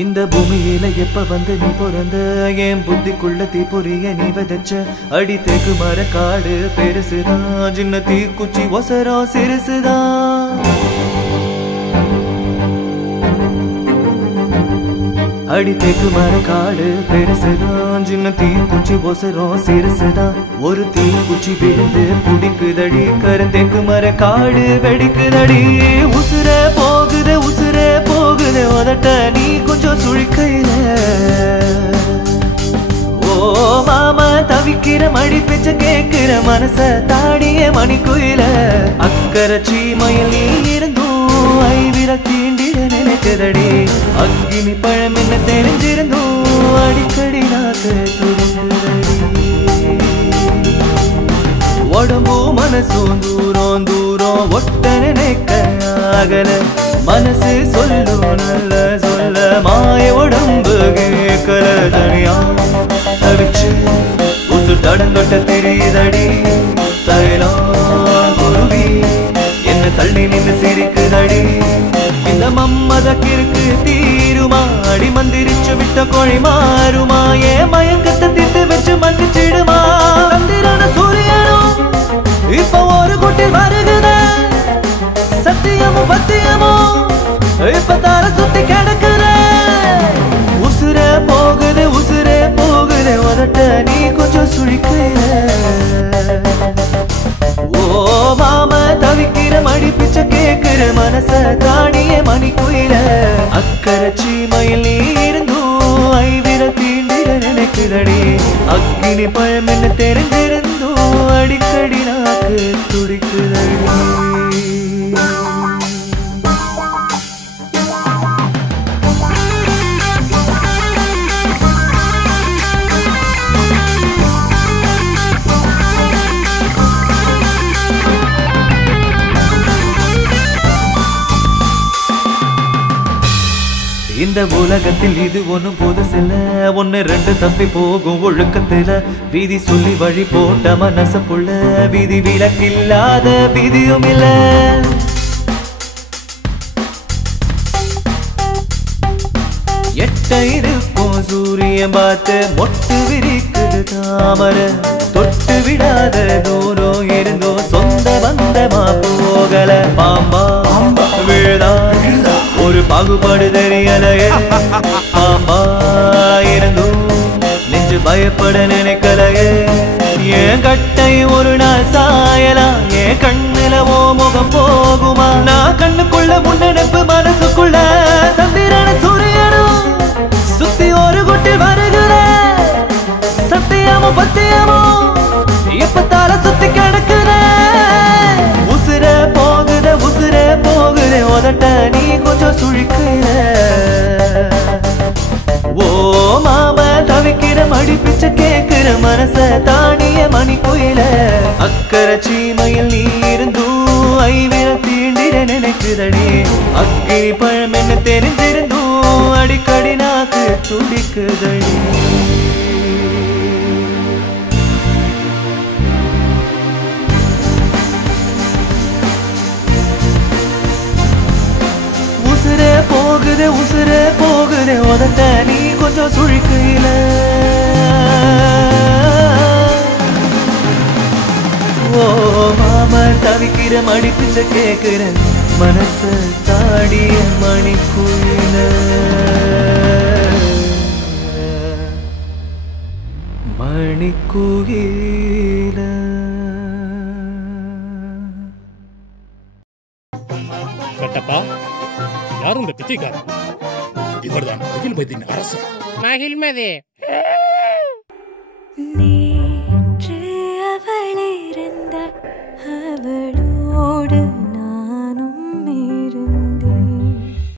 இந்த பூமியில எப்ப வந்து நீ பிறந்த என் புத்திக்குள்ள தீப்பொறிய நீ விதைச்ச அடி தேக்கு மர காடு பெருசுதான் சின்ன தீக்குச்சி ஒசரம் சிறுசுதான் அடி தேக்கு மர காடு பெருசுதான் சின்ன தீக்குச்சி ஒசரம் சிறுசுதான் ஒரு தீக்குச்சி விழுந்து புடிக்குதடி கருந்தேக்கு மர காடு வெடிக்குதடி உசுர போகுது உதட்ட நீ கொஞ்சம் சுழிக்கையில ஓ மாமா தவிக்கிற மடி பிச்ச கேக்குற மனச தாடிய மணிக்குயில அக்கறை சீமையில் நீ இருந்தும் ஐவிர தீண்டிட நினைக்குதடி அக்கினி பழம் என்ன தெரிஞ்சிருந்தும் அடிக்கடி நாக்கு துடிக்குதடி உடம்பு மனசும் தூரம் தூரம் ஒட்ட நினைக்க ஆகல மனசு சொல்லும் நல்ல சொல்ல மாய உடம்பு கேட்கல தனியா தவிச்சு உசு தடங்கொட்ட தெரியுதடி தைலாம் குருவி என்ன தள்ளி நின்று சிரிக்குதடி இந்த மம்மத கிறுக்கு தீருமா அடி மந்திரிச்சு விட்ட கோழி மாறுமா ஏ மயக்கத்தை தீர்த்து வச்சு மன்னிச்சிடுமா தந்திரான சூரியனும் இப்ப ஒரு குட்டில் வருகுத சத்தியமும் பத்தியமும் இப்ப தார சுத்தி கிடக்குற உசுர போகுது உதட்ட நீ கொஞ்சம் சுழிக்கையில ஓ மாம தவிக்கிற மடி பிச்ச கேக்குற மனச தாடிய மணிக்குயில அக்கறை சீமையில் நீ இருந்தும் ஐவிர தீண்டிட நினைக்குதடி அக்கினி பழம் என்ன தெரிஞ்சிருந்தும் அடிக்கடி நாக்கு துடிக்குதடி இந்த உலகத்தில் இது ஒண்ணும் புதுசில்ல ஒன்னு ரெண்டு தப்பி போகும் ஒழுக்கத்துல வீதி சொல்லி வழி போட்ட மனசுக்குள்ள விதி விலக்கில்லாத விதியும் இல்ல எட்ட இருக்கும் சூரியன் பார்த்து மொட்டு விரிக்குது தாமரை தொட்டு விடாத தூரம் இருந்தோ சொந்த பந்தமா போகல பாம்பா விழுதா ஒரு பாகுபாடு தெரியலையே பாம்பா இருந்தும் நெஞ்சு பயப்பட நினைக்கலையே ஏன் கட்டை ஒரு நாள் சாயலாம் ஏன் கண்ணுல ஓ முகம் போகுமா நான் கண்ணுக்குள்ள முன்னெடுப்பு மனசுக்குள்ள சந்திரன சூரியனும் சுத்தி ஒரு குட்டில் வருகிற சத்தியமோ பத்தியமோ இப்ப தார சுத்தி கிடக்குற உசுர போகுது உதட்ட நீ கொஞ்சம் சுழிக்கிற ஓ மாம தவிக்கிற மடி பிச்ச கேக்குற மனச தாடிய மணிக்குயில அக்கறை சீமையில் நீ இருந்தும் ஐவிர தீண்டிட நினைக்குதடி அக்கினி பழம் என்ன தெரிஞ்சிருந்தும் அடிக்கடி நாக்கு துடிக்குதடி உசுரே போகுது உதட்ட நீ கொஞ்சம் சுழிக்கையில ஓ மாம தவிக்கிற மடி பிச்ச கேக்குற மனச தாடிய மணிக்குயில மணிக்குயில கட்டப்பா யாரும் இந்த பிச்சைக்காரன் இவர்தான் மகிழ்மதியின் அரசர். மகிழ்மதி